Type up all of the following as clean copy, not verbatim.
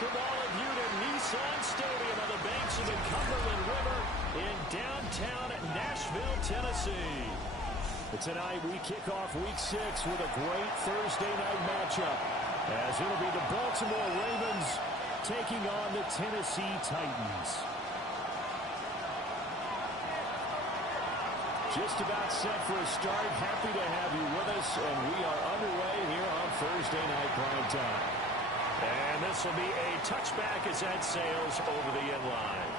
Welcome all of you to Nissan Stadium on the banks of the Cumberland River in downtown Nashville, Tennessee. Tonight we kick off Week 6 with a great Thursday night matchup, as it'll be the Baltimore Ravens taking on the Tennessee Titans. Just about set for a start. Happy to have you with us, and we are underway here on Thursday Night Primetime. And this will be a touchback as that sails over the end line.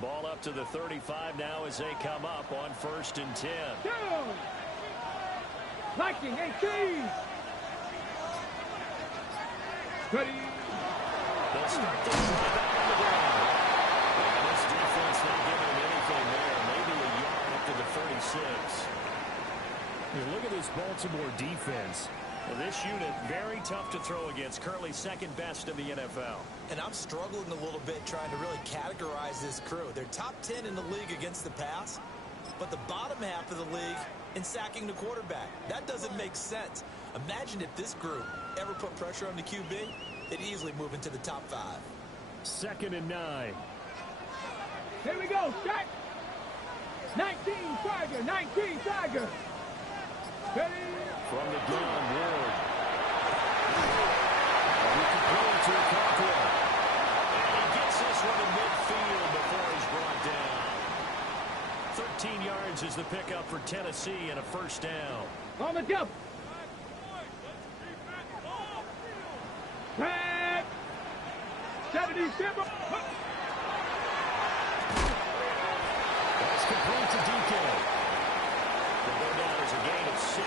Ball up to the 35 now as they come up on 1st and 10. Down. Liking 18. Ready. They'll start the drive out on the ground. And this defense not giving them anything there. Maybe a yard up to the 36. Look at this Baltimore defense. This unit, very tough to throw against. Currently second best in the NFL. And I'm struggling a little bit trying to really categorize this crew. They're top 10 in the league against the pass, but the bottom half of the league in sacking the quarterback. That doesn't make sense. Imagine if this group ever put pressure on the QB, they'd easily move into the top 5. 2nd and 9. Here we go, Shaq. 19 Tiger, 19 Tiger. Ready. From the gun, Ward. We can play to Cockrell. And he gets this one in midfield before he's brought down. 13 yards is the pickup for Tennessee and a 1st down. On the jump. Back. 77. That's complete to DK. The go down is a gain of 6.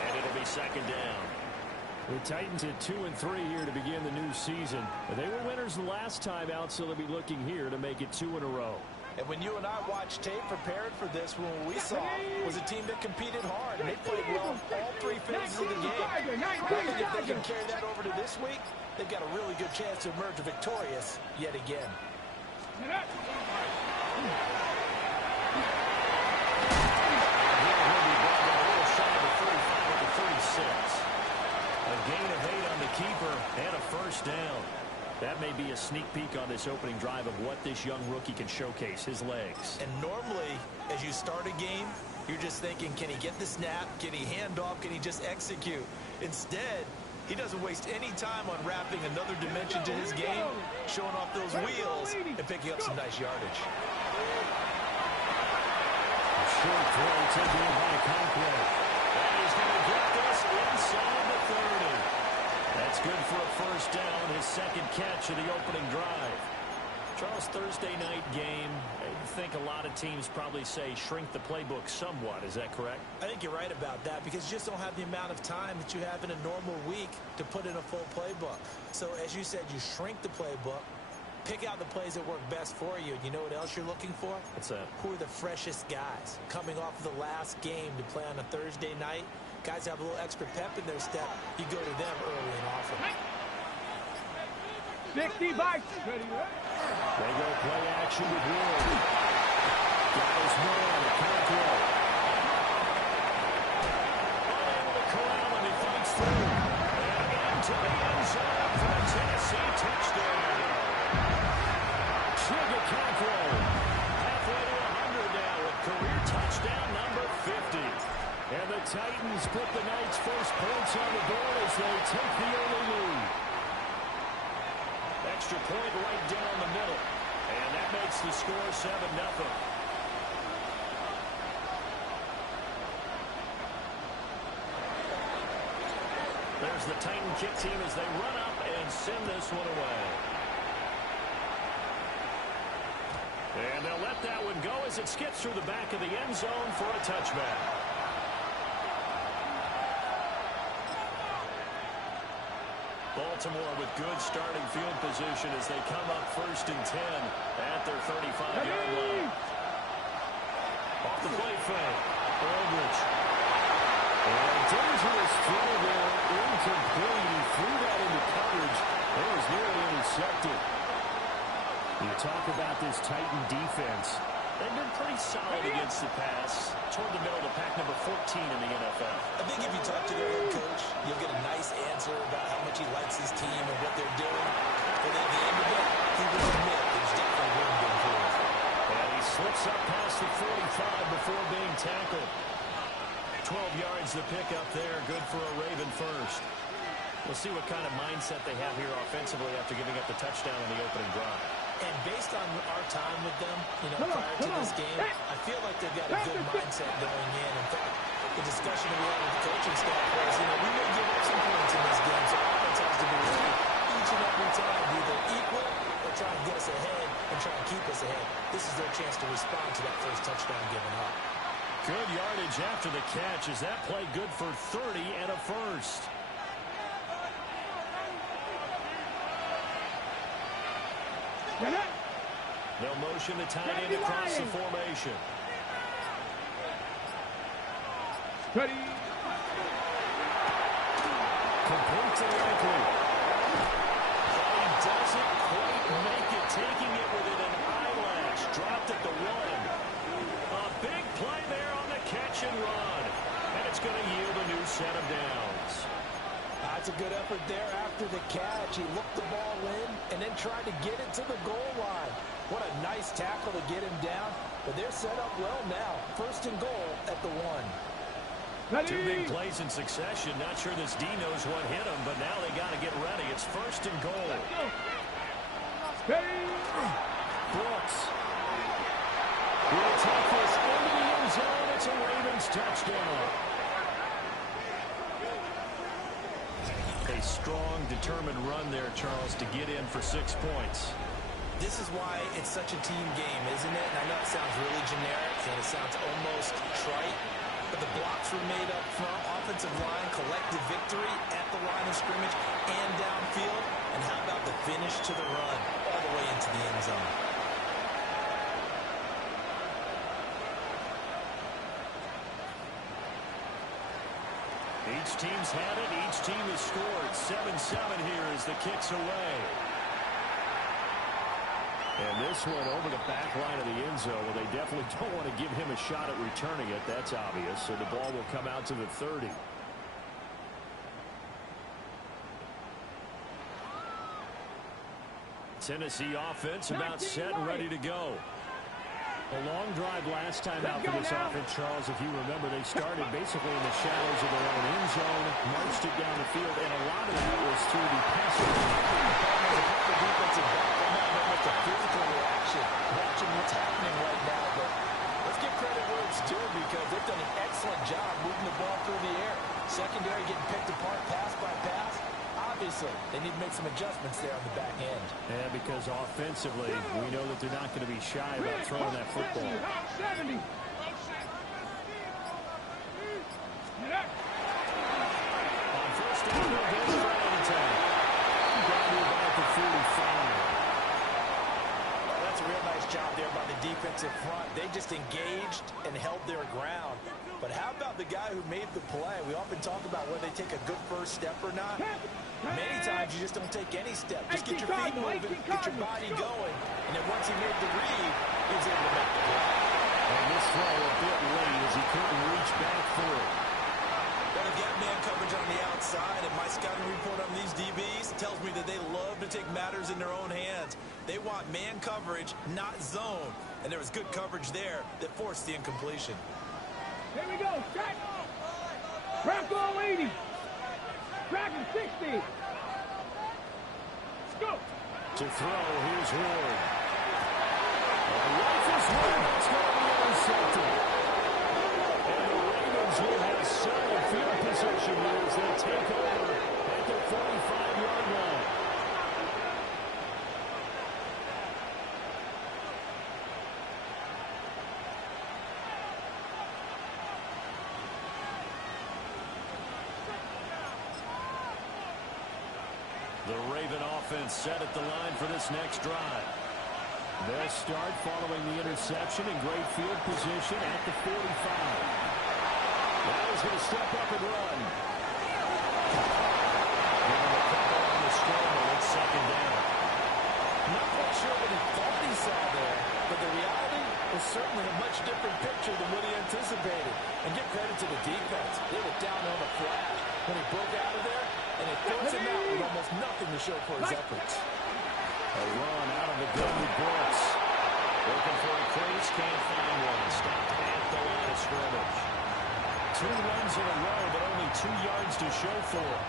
And it'll be 2nd down. The Titans at 2-3 here to begin the new season. They were winners the last time out, so they'll be looking here to make it 2 in a row. And when you and I watched tape preparing for this, what we saw was a team that competed hard. And they played well all 3 phases of the game. I think if they can carry that over to this week, they've got a really good chance to emerge victorious yet again. A gain of 8 on the keeper and a 1st down. That may be a sneak peek on this opening drive of what this young rookie can showcase, his legs. And normally, as you start a game, you're just thinking, can he get the snap? Can he hand off? Can he just execute? Instead, he doesn't waste any time on wrapping another dimension to his game, showing off those wheels, and picking up some nice yardage. Short throw taken in by Conklin. And he's going to get this inside the 30. That's good for a 1st down, his 2nd catch of the opening drive. Charles, Thursday night game, I think a lot of teams probably say shrink the playbook somewhat. Is that correct? I think you're right about that because you just don't have the amount of time that you have in a normal week to put in a full playbook. So as you said, you shrink the playbook, pick out the plays that work best for you. And you know what else you're looking for? What's that? Who are the freshest guys coming off of the last game to play on a Thursday night? Guys have a little extra pep in their step. You go to them early and often. 60 by. Ready. They go play action with Ward. Got his man, Cockrell. Unable to corral him, he fights through. And into the end zone for a Tennessee touchdown. Sugar Cockrell. Halfway to 100 now with career touchdown number 50. And the Titans put the night's first points on the board as they take the early lead. Extra point right down the middle. And that makes the score 7-0. There's the Titan kick team as they run up and send this one away. And they'll let that one go as it skips through the back of the end zone for a touchback. Baltimore with good starting field position as they come up 1st and 10 at their 35-yard line. the play fake. Aldridge. And dangerous throw there. Incomplete. He threw that into coverage. It was nearly intercepted. You talk about this Titan defense. They've been pretty solid against the pass. Toward the middle of the pack, number 14 in the NFL. I think if you talk to their head coach, you'll get a nice answer about how much he likes his team and what they're doing. But at the end of it, he will admit there's definitely room to improve. And he slips up past the 45 before being tackled. 12 yards to pick up there. Good for a Raven first. We'll see what kind of mindset they have here offensively after giving up the touchdown on the opening drive. And based on our time with them, prior to this game, I feel like they've got a good mindset going in. In fact, the discussion that we had with the coaching staff was, we may give up some points in this game, so offense has to be ready each and every time, either equal or try and get us ahead and try and keep us ahead. This is their chance to respond to that first touchdown given up. Good yardage after the catch. Is that play good for 30 and a first? They'll motion the tight end across the formation. Ready. Complete to Likely. He doesn't quite make it, taking it within an eyelash. Dropped at the 1. A big play there on the catch and run. And it's going to yield a new set of downs. That's a good effort there after the catch. He looked the ball in and then tried to get it to the goal line. What a nice tackle to get him down. But they're set up well now. First and goal at the 1. Ready. 2 big plays in succession. Not sure this D knows what hit him, but now they got to get ready. It's first and goal. Ready. Brooks. We'll take this into the end zone. It's a Ravens touchdown. A strong, determined run there, Charles, to get in for 6 points. This is why it's such a team game, isn't it? And I know it sounds really generic and it sounds almost trite, but the blocks were made up front. Offensive line, collective victory at the line of scrimmage and downfield. And how about the finish to the run all the way into the end zone? Each team's had it. Each team has scored. 7-7 here as the kick's away. And this one over the back line of the end zone. Well, they definitely don't want to give him a shot at returning it. That's obvious. So the ball will come out to the 30. Tennessee offense about set and ready to go. A long drive last time out for this offense, Charles. If you remember, they started basically in the shadows of their own end zone, marched it down the field, and a lot of that was through the passing. The defensive back, the physical reaction, watching what's happening right now. But let's give credit where it's due because they've done an excellent job moving the ball through the air. Secondary getting picked apart pass by pass. Obviously, they need to make some adjustments there on the back end. Yeah, because offensively, we know that they're not going to be shy about throwing that football. 70. On first down, they'll go for anytime. Down to about the 45. That's a real nice job there by the defensive front. They just engaged and held their ground. But how about the guy who made the play? We often talk about whether they take a good first step or not. Many times you just don't take any step. Just get your feet moving, get your body going. And then once he made the read, he was able to make the play. And this throw a bit late as he couldn't reach back for it. Got to get man coverage on the outside, and my scouting report on these DBs tells me that they love to take matters in their own hands. They want man coverage, not zone. And there was good coverage there that forced the incompletion. Here we go. Check. Bronco 80. Dragon 60. Let's go. To throw, here's Ward. Rifles one, that's going to be intercepted. And the Ravens will have solid field possession here as they take over at the 45-yard line. The Raven offense set at the line for this next drive. They'll start following the interception in great field position at the 45. Now he's going to step up and run. Giving a couple on the scramble. It's second down. Not quite sure what he thought he saw there, but the reality was certainly a much different picture than what he anticipated. And give credit to the defense. They were down on the flash when he broke out of there, and it forced him out with almost nothing to show for his efforts. A run out of the gun with Brooks. Looking for a crease, can't find one. Stopped at the line of scrimmage. 2 runs in a row, but only 2 yards to show for it.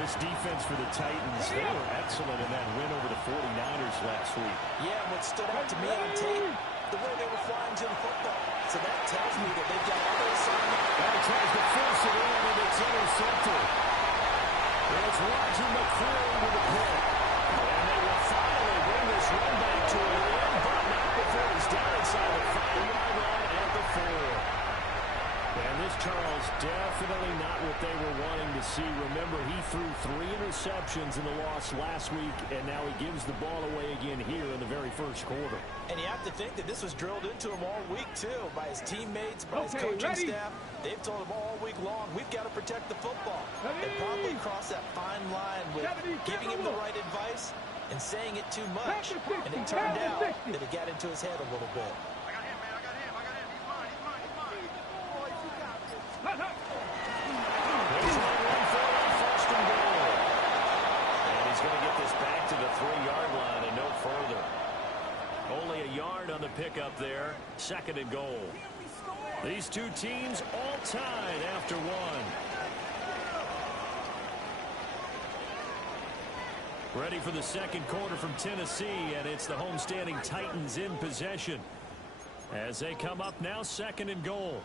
This defense for the Titans, they were excellent in that win over the 49ers last week. Yeah, and what stood out to me on tape, the way they were flying to the football. So that tells me that they've got other assignments. Now he tries to force it in, and it's intercepted. It's Roger McCreary with the pick. And they will finally bring this run back to an end, but not before he's down inside the 5-yard line at the 4. And this, Charles, definitely not what they were wanting to see. Remember, he threw 3 interceptions in the loss last week, and now he gives the ball away again here in the very first quarter. And you have to think that this was drilled into him all week, too, by his teammates, by his coaching staff. They've told him all week long, we've got to protect the football. They probably crossed that fine line with giving him the right advice and saying it too much. And it turned out that it got into his head a little bit. Back to the 3-yard line and no further. Only a yard on the pickup there. 2nd and goal. These 2 teams all tied after 1. Ready for the second quarter from Tennessee, and it's the homestanding Titans in possession as they come up now 2nd and goal.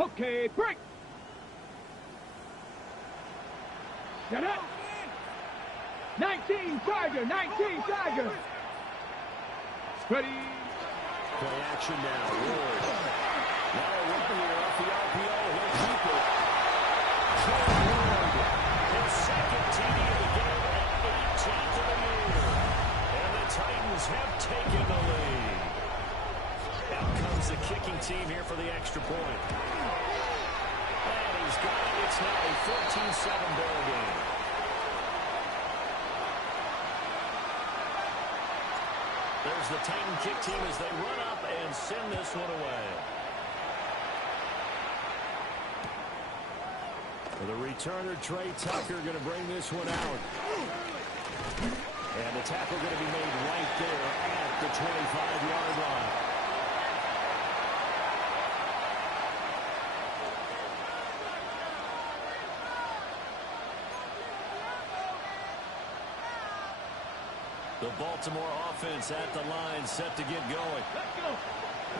Okay, break. Get up. 19 Charger, 19 Charger. Ready. Play action now. Ward. Now a run here off the RPO. He'll keep it. Trey Ward. His 2nd TD of the game at 18th of the year. And the Titans have taken the lead. Out comes the kicking team here for the extra point. And he's got it. It's now a 14-7 ball game. There's the Titan kick team as they run up and send this one away. For the returner, Trey Tucker going to bring this one out. And the tackle going to be made right there at the 25-yard line. The Baltimore offense at the line, set to get going.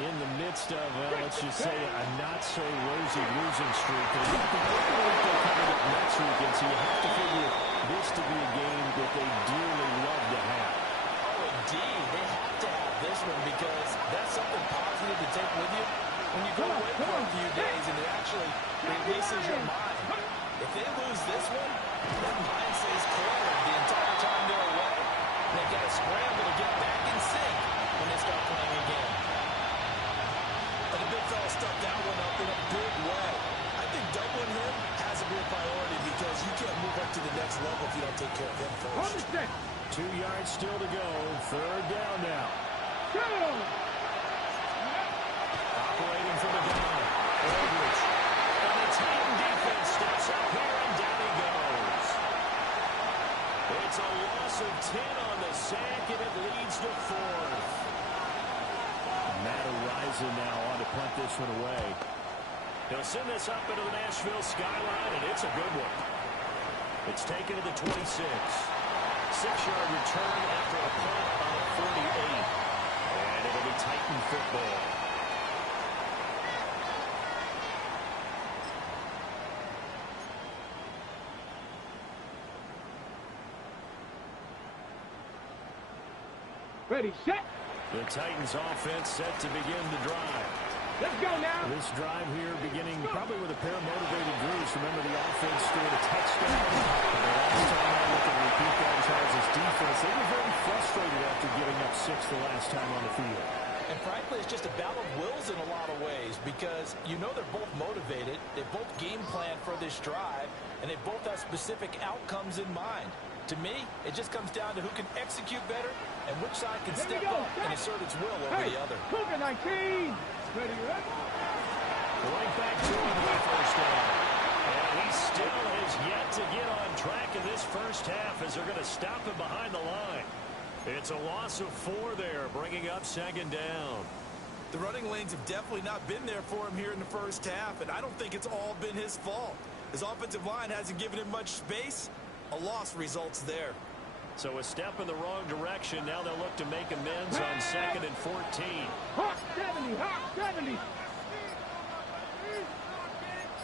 In the midst of, let's just say, a not-so-rosy losing streak. They're coming up next weekend, so you have to figure this to be a game that they dearly love to have. Oh, indeed. They have to have this one because that's something positive to take with you when you go away for a few days, and it actually releases your mind. If they lose this one, their mind stays clear the entire time they're away. They've got to scramble to get back in sync when they start playing again. And the big fella stuffed that one up in a big way. I think doubling him has to be a priority because you can't move up to the next level if you don't take care of him first. 2 yards still to go. 3rd down now. Operating from the gun. Aldridge. And the Titan defense steps up here, and down he goes. It's a loss of 10 on the sack, and it leads to 4th. Matt Araiza now on to punt this one away. He'll send this up into the Nashville skyline, and it's a good one. It's taken to the 26. 6-yard return after a punt on a 48. And it'll be Titan football. Ready, set. The Titans offense set to begin the drive. Let's go now. This drive here beginning probably with a pair of motivated Drews. Remember, the offense scored a touchdown. And the last time I looked at repeat that Charles' defense, they were very frustrated after giving up 6 the last time on the field. And frankly, it's just a battle of wills in a lot of ways because you know they're both motivated, they both game plan for this drive, and they both have specific outcomes in mind. To me, it just comes down to who can execute better and which side can step up and assert its will over the other. Cougar 19. Ready, ready. Right back to him for first down. And he still has yet to get on track in this first half as they're going to stop him behind the line. It's a loss of 4 there, bringing up second down. The running lanes have definitely not been there for him here in the first half, and I don't think it's all been his fault. His offensive line hasn't given him much space. A loss results there. So a step in the wrong direction. Now they'll look to make amends on 2nd and 14. Hawk 70, Hawk 70.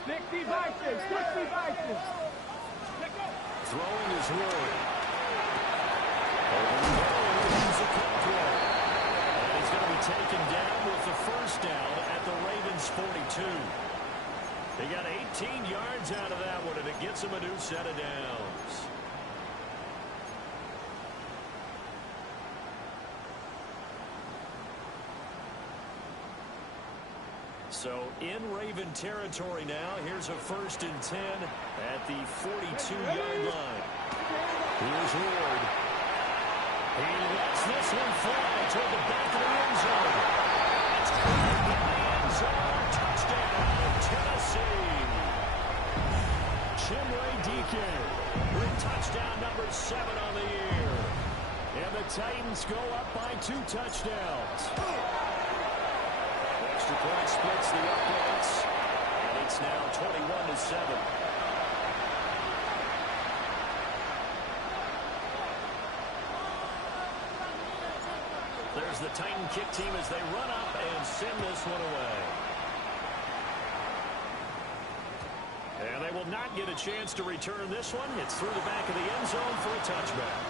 60 Bison, 60 Bison. Let's go. Throwing is Ward. Over the middle, he's a control. And he's going to be taken down with the first down at the Ravens' 42. They got 18 yards out of that one, and it gets them a new set of downs. So in Raven territory now. Here's a 1st and 10 at the 42-yard line. Here's Ward. He lets this one fly toward the back of the end zone. It's caught by the end zone. Touchdown, Tennessee. Chimray Deacon with touchdown number 7 on the year. And the Titans go up by 2 touchdowns. Extra point splits the uprights, and it's now 21-7. There's the Titan kick team as they run up and send this one away. And they will not get a chance to return this one. It's through the back of the end zone for a touchback.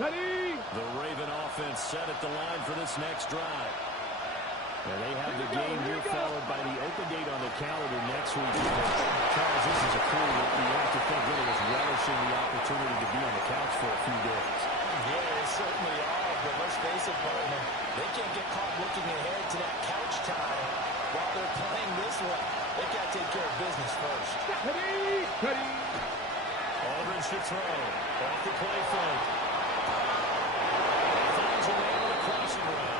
Ready. The Raven offense set at the line for this next drive. And they have the game here followed by the open date on the calendar next week. Charles, this is a crew that you have to think really is relishing the opportunity to be on the couch for a few days. Yeah, they certainly are, but let's face it, partner, they can't get caught looking ahead to that couch time while they're playing this one. They got to take care of business first. Ready. Ready. Aldridge to throw. Off the play fake. Finds a man on the crossing route.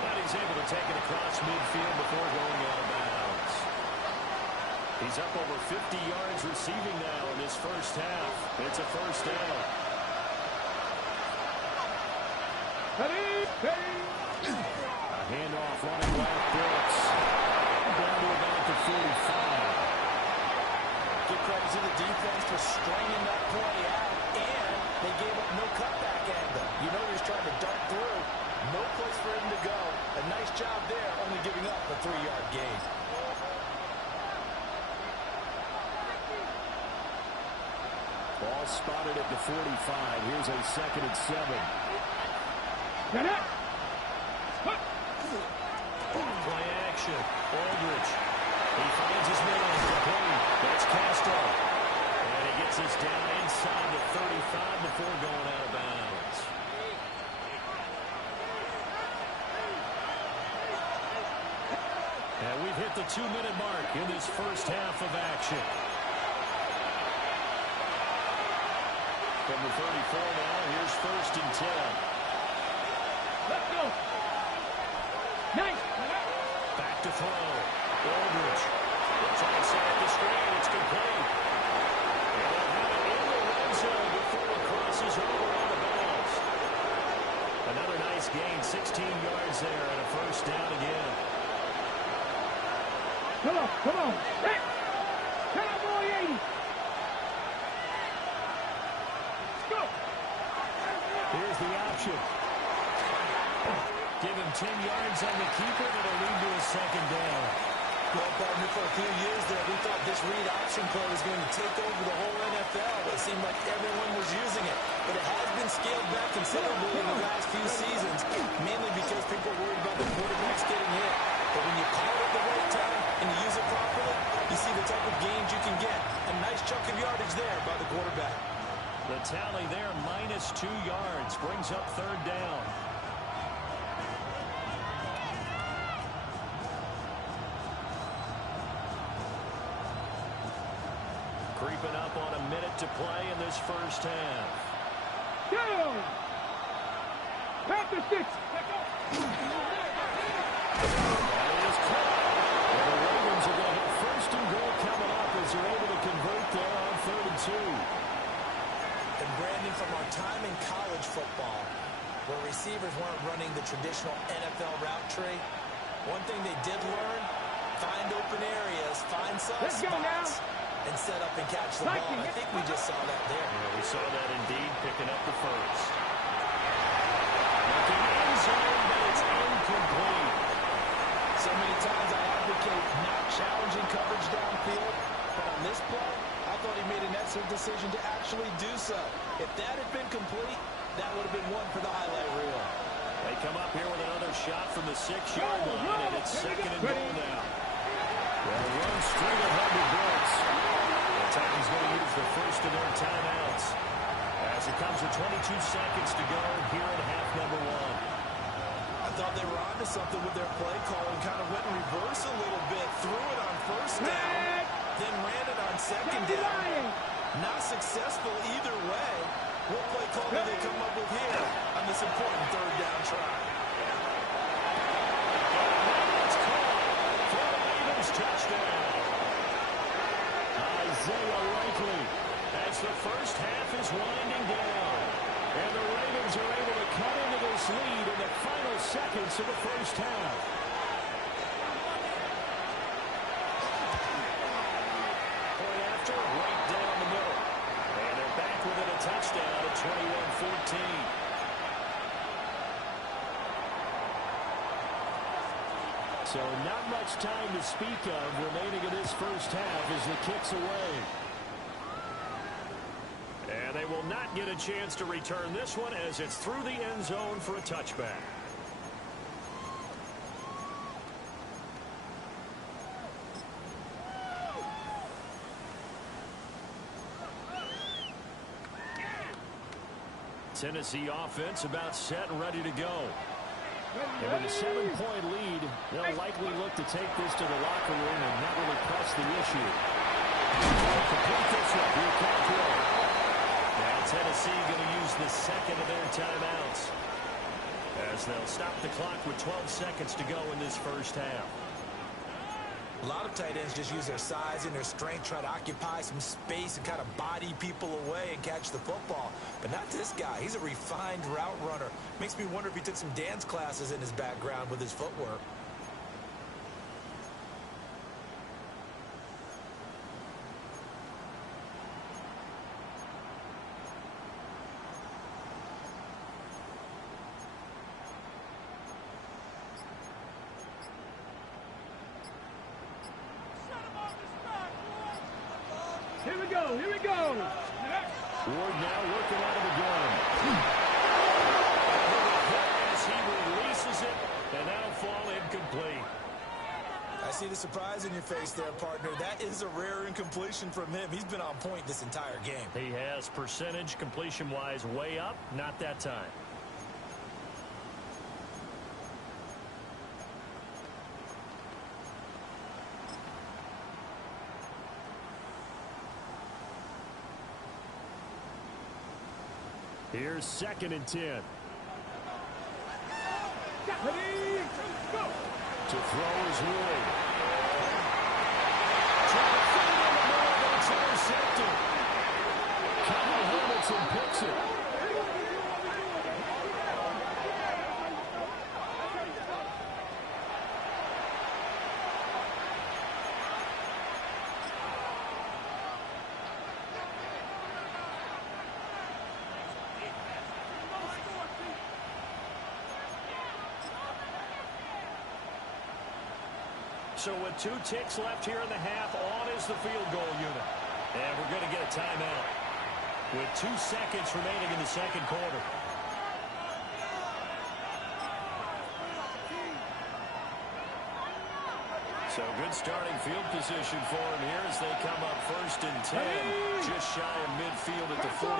But he's able to take it across midfield before going out of bounds. He's up over 50 yards receiving now in this first half. It's a first down. Ready. Ready. A handoff running back Brooks. Down to about the 45. Give credit to the defense for stringing that play out, and they gave up no cutback angle. You know he's trying to dart through. No place for him to go. A nice job there, only giving up a 3-yard gain. Ball spotted at the 45. Here's a 2nd and 7. Get it. Play action. Aldridge. He finds his man. Complete. That's Castro. And he gets us down inside the 35 before going out of bounds. And we've hit the 2-minute mark in this first half of action. From the 34 now, here's 1st and 10. Let's go. Nice. Back to throw. Aldridge. They'll try to set up the screen. It's complete. And they'll have it in the red zone before it crosses over out of bounds. Another nice gain. 16 yards there and a first down again. Come on. Come on. Hey. Cowboy 80. Let's go. Here's the option. Give him 10 yards on the keeper, and it'll lead to a second down. Well, partner, for a few years there, we thought this read option play was going to take over the whole NFL. It seemed like everyone was using it. But it has been scaled back considerably in the last few seasons, mainly because people are worried about the quarterbacks getting hit. But when you call it at the right time and you use it properly, you see the type of gains you can get. A nice chunk of yardage there by the quarterback. The tally there, -2 yards, brings up third down. Creeping up on a minute to play in this first half. Down. Panther 6. That is caught. And the Ravens are going to have first and goal coming up as they're able to convert there on 3rd and 2. And Brandon, from our time in college football, where receivers weren't running the traditional NFL route tree, one thing they did learn, find open areas, find soft spots, and set up and catch the ball. I think we just saw that there. Yeah, we saw that indeed, picking up the first. Looking in zone, but it's incomplete. So many times I advocate not challenging coverage downfield, but on this play, I thought he made an excellent decision to actually do so. If that had been complete, that would have been one for the highlight reel. They come up here with another shot from the 6-yard line, and it's 2nd and goal now. Well, run straight ahead to blitz. The Titans going to use the first of their timeouts as it comes with 22 seconds to go here in half number 1. I thought they were onto something with their play call and kind of went in reverse a little bit, threw it on first down, then ran it on second down. Not successful either way. What play call do they come up with here on this important 3rd down try? Touchdown. Isaiah Likely as the first half is winding down. And the Ravens are able to cut into this lead in the final seconds of the first half. Point after, right down the middle. And they're back within a touchdown at 21-14. So not much time to speak of remaining in this first half as the kick's away. And they will not get a chance to return this one as it's through the end zone for a touchback. Tennessee offense about set and ready to go. And with a 7-point lead, they'll likely look to take this to the locker room and not really press the issue. Complete this one. Here comes Will. Now Tennessee going to use the second of their timeouts as they'll stop the clock with 12 seconds to go in this first half. A lot of tight ends just use their size and their strength, try to occupy some space and kind of body people away and catch the football. But not this guy. He's a refined route runner. Makes me wonder if he took some dance classes in his background with his footwork. Here we go. Here we go. Ward now working out of the gun. As he releases it, and that'll fall incomplete. I see the surprise in your face there, partner. That is a rare incompletion from him. He's been on point this entire game. He has percentage completion-wise way up, not that time. Here's 2nd and 10. Ready, go. To throw is Wood. Trying to feed in the middle, but it's intercepted. Kevin Hamilton picks it. So with 2 ticks left here in the half, on is the field goal unit. And we're going to get a timeout with 2 seconds remaining in the second quarter. So good starting field position for him here as they come up 1st and 10, just shy of midfield at the 49.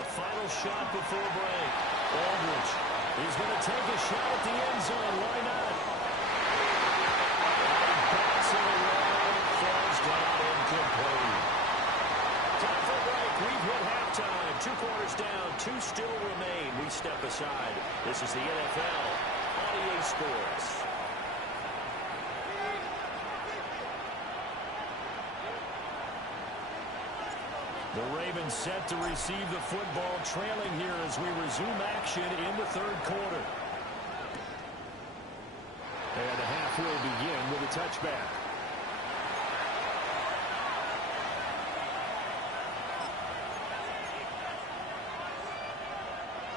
A final shot before break. Aldridge. He's going to take a shot at the end zone. Why not? Bats it away. Falls down incomplete. Time for a break. We've hit halftime. 2 quarters down. 2 still remain. We step aside. This is the NFL on EA Sports. The Ravens set to receive the football, trailing here as we resume action in the 3rd quarter. And the half will begin with a touchback.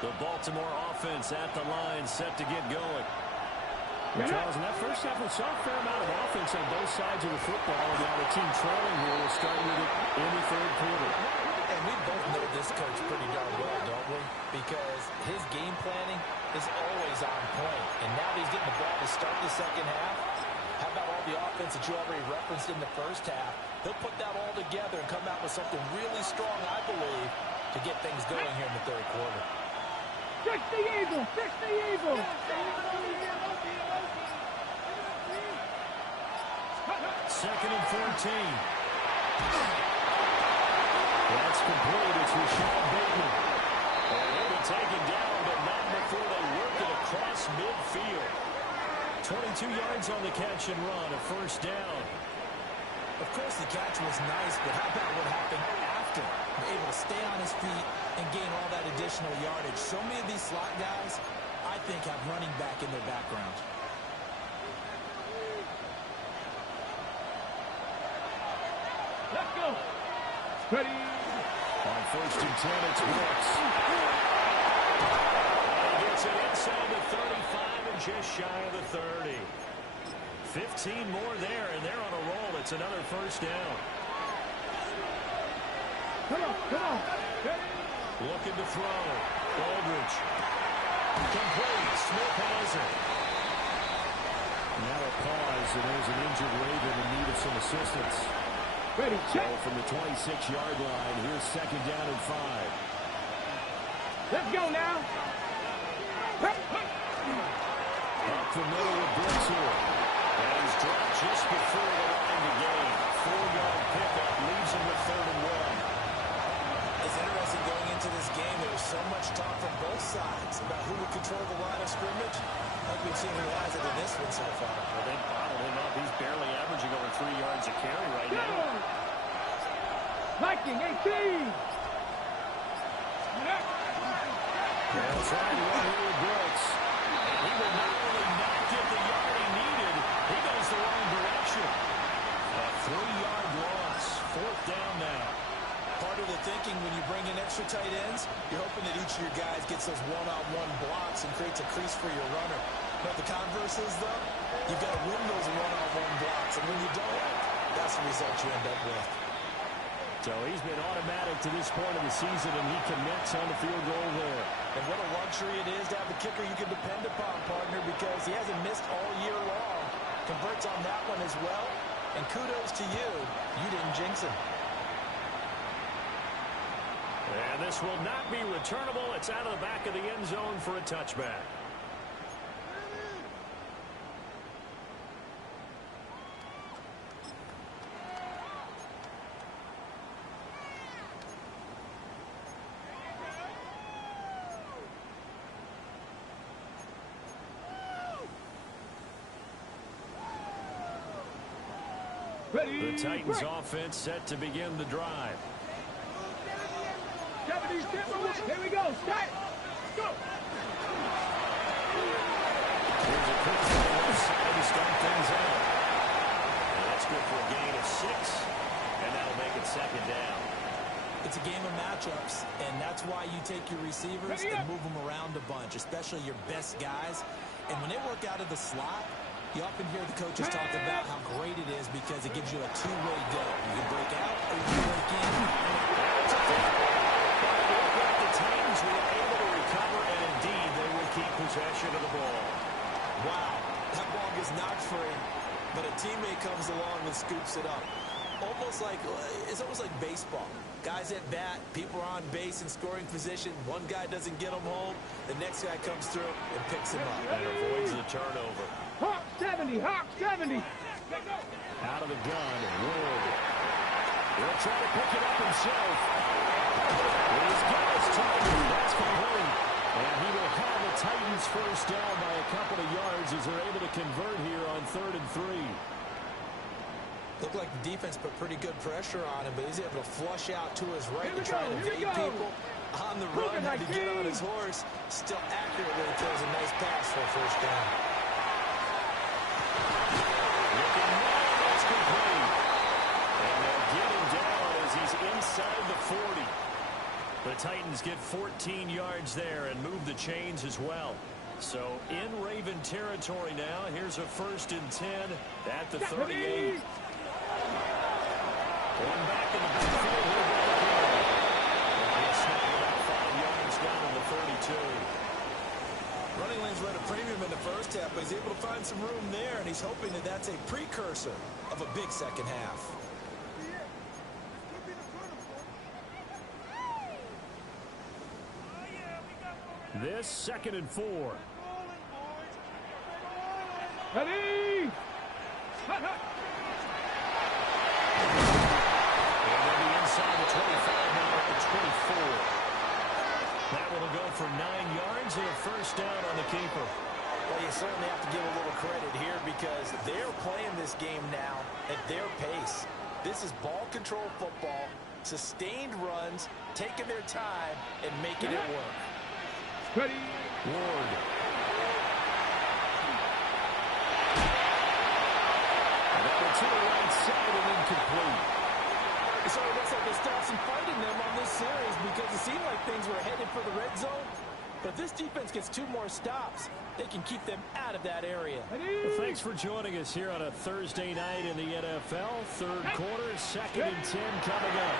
The Baltimore offense at the line, set to get going. Charles, in that first half, we saw a fair amount of offense on both sides of the football. And now the team trailing here will start with it in the 3rd quarter. And we both know this coach pretty darn well, don't we? Because his game planning is always on point. And now that he's getting the ball to start the second half, how about all the offense that you already referenced in the first half? He'll put that all together and come out with something really strong, I believe, to get things going here in the 3rd quarter. Fix the eagle! Fix the eagle! 2nd and 14. That's complete. It's Rashad Bateman. And he'll be taken down, but not before they work it across midfield. 22 yards on the catch and run, a 1st down. Of course, the catch was nice, but how about what happened after? Able to stay on his feet and gain all that additional yardage. So many of these slot guys, I think, have running back in their background. Let's go! Ready! On 1st and 10, it's Brooks. He gets it inside the 35 and just shy of the 30. 15 more there, and they're on a roll. It's another 1st down. Come on, come on! Ready! Looking to throw. Aldridge. Complete. Smith has it. Now a pause, and there's an injured Raven in need of some assistance. Ready, check! So from the 26-yard line, here's 2nd down and 5. Let's go now! Up the middle with Brooks here. And he's dropped just before the line to gain. 4-yard pickup leaves him with 3rd and 1. It's interesting going into this game. There was so much talk from both sides about who would control the line of scrimmage. I think we've seen who has it in this one so far. Well, they bottled him up. He's barely averaging over 3 yards a carry right now. Viking 18! And trying to run here with Brooks. And he will not only not get the yard he needed, he goes the wrong direction. A 3-yard loss. 4th down now. Part of the thinking when you bring in extra tight ends, you're hoping that each of your guys gets those one-on-one blocks and creates a crease for your runner. But the converse is, though, you've got to win those one-on-one blocks. And when you don't, that's the result you end up with. So he's been automatic to this point of the season, and he connects on the field goal there. And what a luxury it is to have a kicker you can depend upon, partner, because he hasn't missed all year long. Converts on that one as well. And kudos to you. You didn't jinx him. And this will not be returnable. It's out of the back of the end zone for a touchback. Ready! The Titans offense set to begin the drive. 70 Here we go. Start. Go. Here's a quick throw inside to start things out. And that's good for a gain of 6. And that'll make it 2nd down. It's a game of matchups, and that's why you take your receivers and move them around a bunch, especially your best guys. And when they work out of the slot, you often hear the coaches talk about how great it is because it gives you a two-way go. You can break out or you can break in. The Titans were able to recover, and indeed they will keep possession of the ball. Wow, that ball gets knocked free, but a teammate comes along and scoops it up. It's almost like baseball. Guys at bat, people are on base in scoring position. One guy doesn't get them home. The next guy comes through and picks him up. And avoids the turnover. Hawk 70, Hawk 70. Out of the gun, Ward. He'll try to pick it up himself. He's got his target. That's complete. And he will have the Titans first down by a couple of yards as they're able to convert here on 3rd and 3. Looked like the defense put pretty good pressure on him, but he's able to flush out to his right and try to evade people. On the run, had to get on his horse. Still accurately throws a nice pass for a first down. Looking well, that's complete. And they'll get him down as he's inside the 40. The Titans get 14 yards there and move the chains as well. So in Raven territory now. Here's a 1st and 10 at the 38. Going back in the backfield. He'll snap about 5 yards down in the 32. Running lanes were at a premium in the first half, but he's able to find some room there, and he's hoping that that's a precursor of a big second half. This 2nd and 4. Ready? Inside the 25, now at the 24. That will go for 9 yards and a first down on the keeper. Well, you certainly have to give a little credit here because they're playing this game now at their pace. This is ball control football, sustained runs, taking their time, and making it work. Ready? Ward. And that one to the right side and incomplete. So it looks like they stopped some fighting them on this series because it seemed like things were headed for the red zone. But if this defense gets 2 more stops, they can keep them out of that area. Well, thanks for joining us here on a Thursday night in the NFL. 3rd quarter, 2nd and 10 coming up.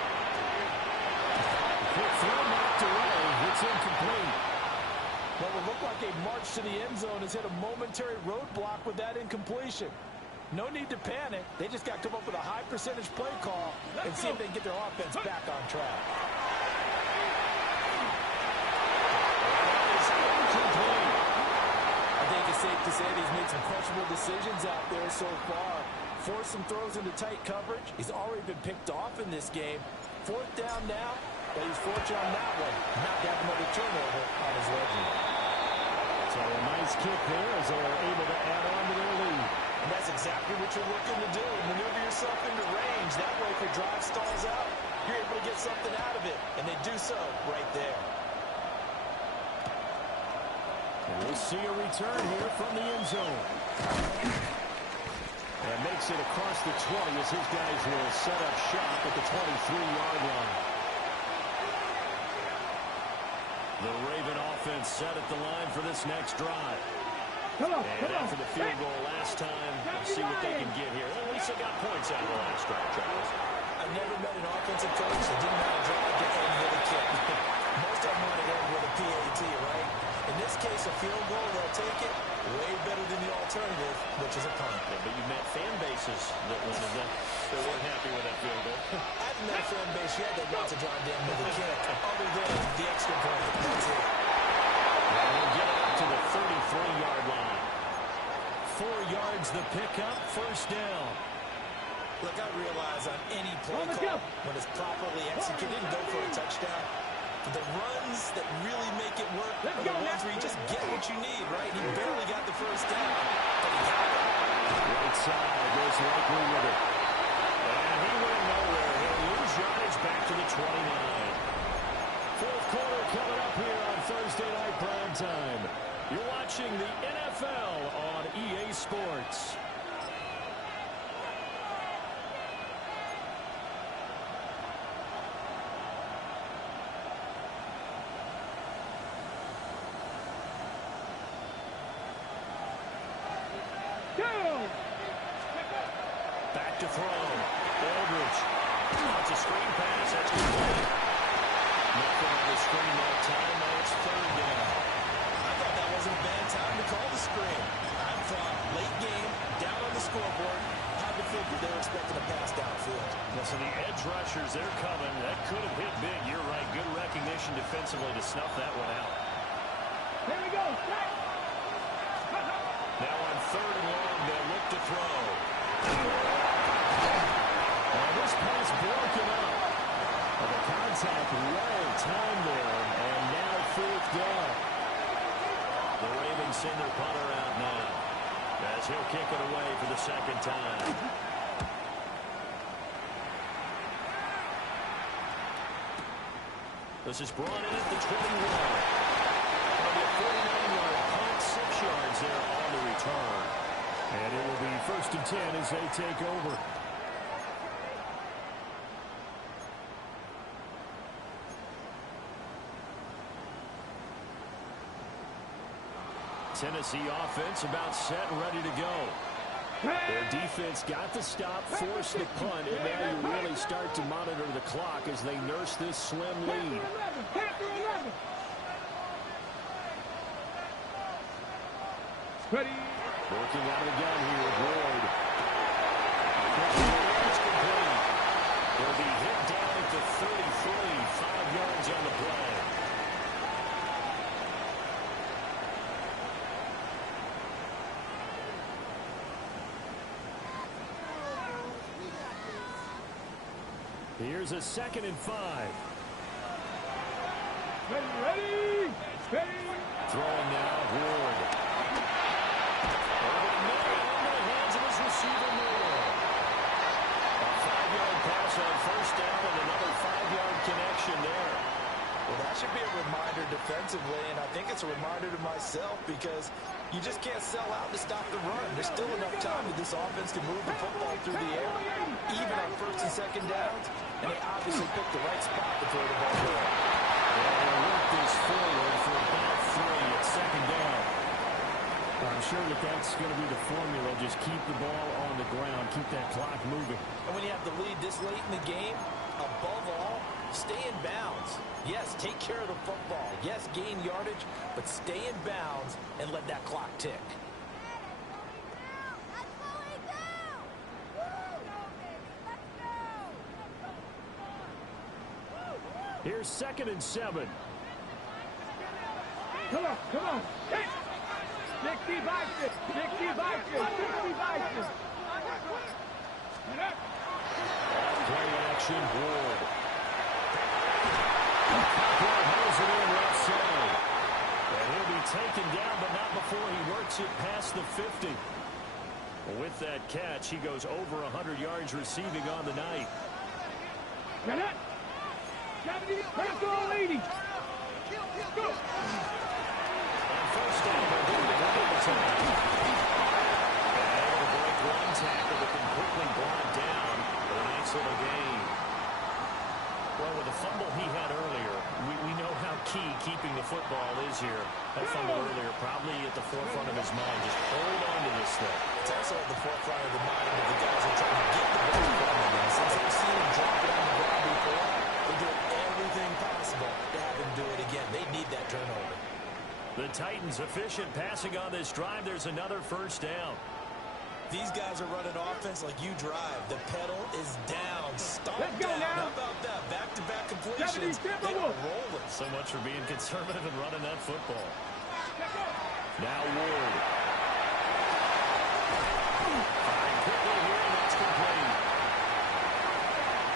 Quick throw knocked away. It's incomplete. Well, it looked like a march to the end zone has hit a momentary roadblock with that incompletion. No need to panic. They just got to come up with a high percentage play call and see if they can get their offense back on track. I think it's safe to say that he's made some questionable decisions out there so far. Forced some throws into tight coverage. He's already been picked off in this game. 4th down now, but he's fortunate on that one. Not to have another turnover on his legend. So a nice kick there as they're able to add on to their lead. And that's exactly what you're looking to do. Maneuver yourself into range. That way, if your drive stalls out, you're able to get something out of it. And they do so right there. And we'll see a return here from the end zone. And makes it across the 20 as his guys will set up shop at the 23-yard line. The Raven offense set at the line for this next drive. And after the field goal last time, we'll see what they can get here. At least they got points out of the last drive, Charles. I've never met an offensive coach that didn't want to drive to end with a kick. Most of them want to end with a PAT, right? In this case, a field goal, they'll take it. Way better than the alternative, which is a punt. Yeah, but you met fan bases that weren't happy with that field goal. I haven't met a fan base yet that wants to drive down with a kick, other than the extra point. That's it. And we'll get it up to the 33-yard line. 4 yards the pickup, first down. Look, I realize on any play call, when it's properly executed, go for a touchdown. The runs that really make it work are the ones where you just get what you need, right? He barely got the first down, but he got it. Right side goes likely with it. And he went nowhere. He'll lose yardage back to the 29. 4th quarter coming up here on Thursday Night Prime Time. You're watching the NFL on EA Sports. to throw. Aldridge. It's a screen pass. That's complete. Nothing on the screen that time. Now it's third down. I thought that wasn't a bad time to call the screen. I thought late game, down on the scoreboard, had to figure they were expecting a pass downfield. Yeah, so the edge rushers, they're coming. That could have hit big. You're right. Good recognition defensively to snuff that one out. Here we go. Now on third and long, they'll look to throw. Now this pass broken up. The contact well timed there, and now fourth down. The Ravens send their punter out now, as he'll kick it away for the second time. This is brought in at the 21. It'll be a 49-yard punt, 6 yards there on the return. And it will be 1st and 10 as they take over. Tennessee offense about set and ready to go. Their defense got the stop, forced the punt, and now you really start to monitor the clock as they nurse this slim lead. Ready. Working out of the gun here, Ward. It's complete. They'll be hit down at the 33, 5 yards on the play. Here's a 2nd and 5. Ready. Throwing now, Ward. Over the middle, into the hands of his receiver, Moore. A 5-yard pass on 1st down and another 5-yard connection there. Well, that should be a reminder defensively, and I think it's a reminder to myself because you just can't sell out to stop the run. There's still enough time that this offense can move the football through the air, even on 1st and 2nd downs, and they obviously picked the right spot to throw the ball there. They'll work this forward for about 3 at 2nd down. I'm sure that's going to be the formula. Just keep the ball on the ground, keep that clock moving. And when you have the lead this late in the game, above all, stay in bounds. Yes, take care of the football. Yes, gain yardage, but stay in bounds and let that clock tick. Here's 2nd and 7. Come on. Hey. 65. Play action, Ward. Cooper holds it in left side. And he'll be taken down, but not before he works it past the 50. With that catch, he goes over 100 yards receiving on the night. Get it. 70. Pass all 80. Go. On 1st down, they're going to double the time. And able to break one tackle, but then quickly brought down for a nice little gain. Well, with the fumble he had earlier, we know how key keeping the football is here. That fumble earlier probably at the forefront of his mind. Just hold on to this thing. It's also at the forefront of the mind of the guys who are trying to get the ball from him. And since they've seen him drop it on the ground before, they do everything possible to have him do it again. They need that turnover. The Titans efficient passing on this drive. There's another 1st down. These guys are running offense like you drive. The pedal is down. Stop Let's go down. now. How about that? Back-to-back completions. They are rolling. So much for being conservative and running that football. Now Ward. Firing quickly here, and that's complete.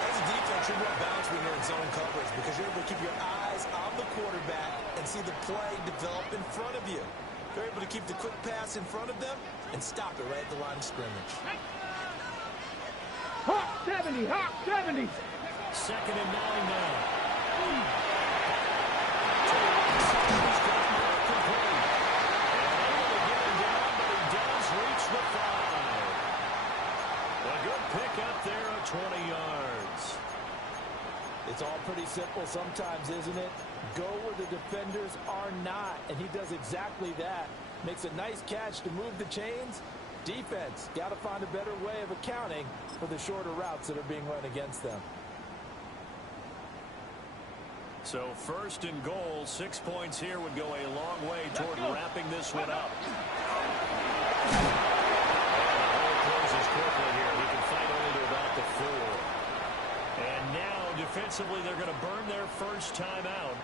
As a defense, you're more balanced when you're in zone coverage because you're able to keep your eyes on the quarterback and see the play develop in front of you. They're able to keep the quick pass in front of them and stop it right at the line of scrimmage. Hawk 70. 2nd and 9 now. Reach the 5. A good pick up there of 20 yards. It's all pretty simple sometimes, isn't it? Go where the defenders are not, and he does exactly that. Makes a nice catch to move the chains, Defense, got to find a better way of accounting for the shorter routes that are being run against them. So 1st and goal, 6 points here would go a long way toward wrapping this one up. Closes quickly here. He can fight only to about the 4. And now defensively they're going to burn their first timeout.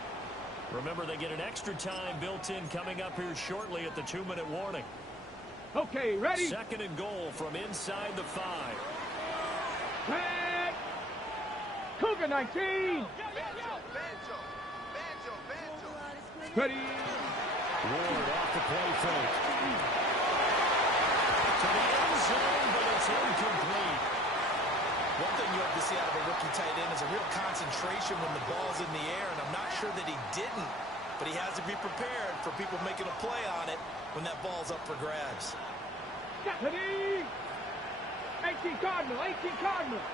Remember, they get an extra time built in coming up here shortly at the 2-minute warning. Okay, ready? 2nd and goal from inside the 5. Set. Cougar 19. Ready. Ward off the play fake. To the end zone, but it's incomplete. One thing you have to see out of a rookie tight end is a real concentration when the ball's in the air, and I'm not sure that he didn't, but he has to be prepared for people making a play on it when that ball's up for grabs. Ready. 18 Cardinal, 18 Cardinal.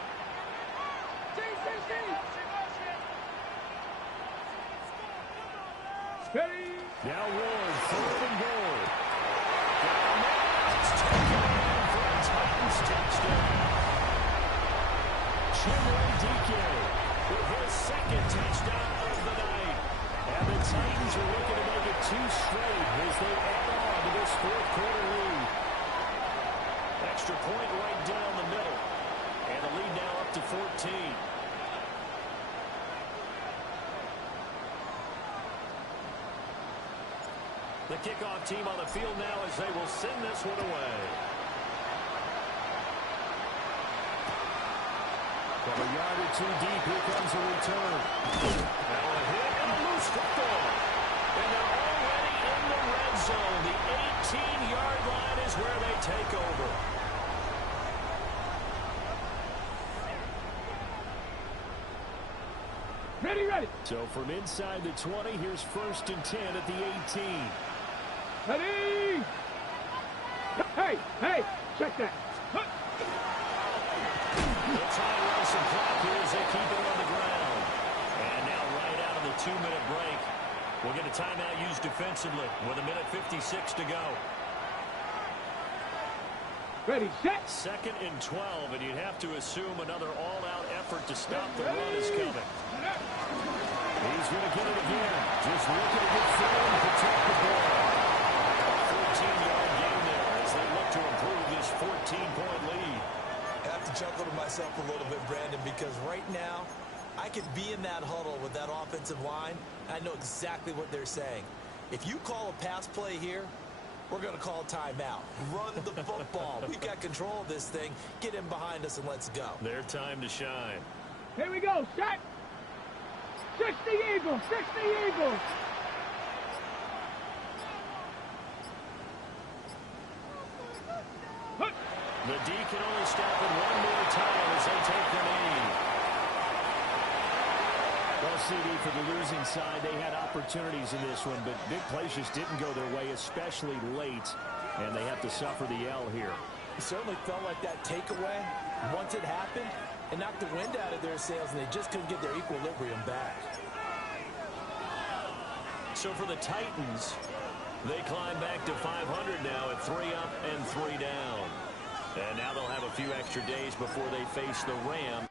Ready. Now Ward, 3rd and goal. Down there, it's taken in for a Titans touchdown. DK with his 2nd touchdown of the night. And the Titans are looking to make it 2 straight as they add on to this 4th quarter lead. Extra point right down the middle. And the lead now up to 14. The kickoff team on the field now as they will send this one away. From a yard or 2 deep, here comes a return. Now a hit and a loose football. And they're already in the red zone. The 18-yard line is where they take over. Ready, ready. So from inside the 20, here's 1st and 10 at the 18. Ready. Hey, check that. It's high rush and clock here as they keep it on the ground. And now right out of the 2-minute break, we'll get a timeout used defensively with 1:56 to go. Ready, set. 2nd and 12, and you'd have to assume another all-out effort to stop the run is coming. He's going to get it again. Just looking to get through and protect the ball. 14-yard gain there as they look to improve this 14-point lead. I have to chuckle to myself a little bit, Brandon, because right now I could be in that huddle with that offensive line, and I know exactly what they're saying. If you call a pass play here, we're going to call timeout. Run the football. We've got control of this thing. Get in behind us and let's go. Their time to shine. Here we go, set. 60 Eagles, 60 Eagles. The D can only stop it one more time as they take the lead. Well, CD, for the losing side, they had opportunities in this one, but big plays just didn't go their way, especially late, and they have to suffer the L here. It certainly felt like that takeaway, once it happened, it knocked the wind out of their sails, and they just couldn't get their equilibrium back. So for the Titans, they climb back to 500 now at 3 up and 3 down. And now they'll have a few extra days before they face the Rams